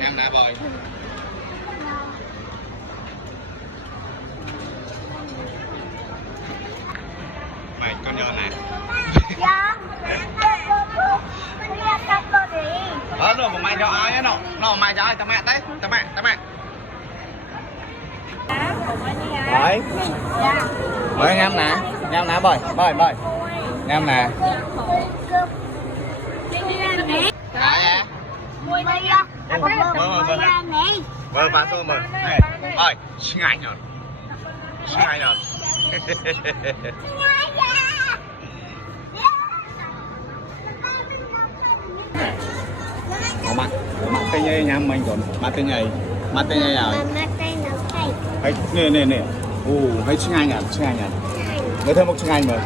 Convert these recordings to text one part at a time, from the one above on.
Em đã bồi. Mày con nhớ này. Nó mà mày cho ai á nó mày cho ai tao mẹ đấy, tao mẹ. Bơi. Bơi ngâm nè bơi. Ngâm nè. Bơi phá xô mờ. Ơi, xin anh rồi. Mặt tay nhây nha mình còn mặt tay nhây rồi. Hay nè. Hay xin anh à. Người thêm một xin anh mà.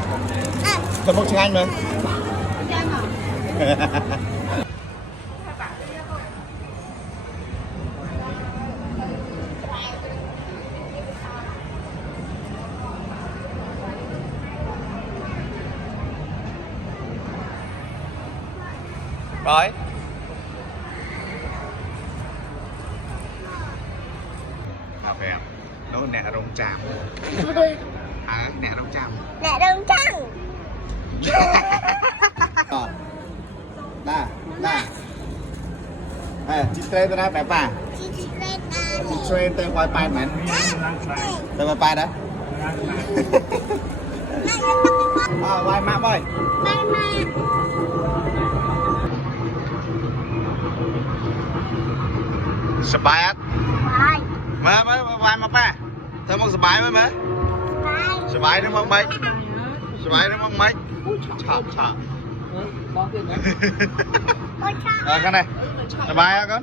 Rồi. Cà phê nó nè rong chạm. Nè rong chạm. Đa. Chị trê tôi đã bẻ bà. Chị trê tôi quay bài mến. Tôi quay bài đó. Quay map ơi. Sờ bài á. Vai mà ba. Thôi một sờ bài mới. Sờ bài đúng không mấy? Chạm. Rồi con này. Sờ bài á con.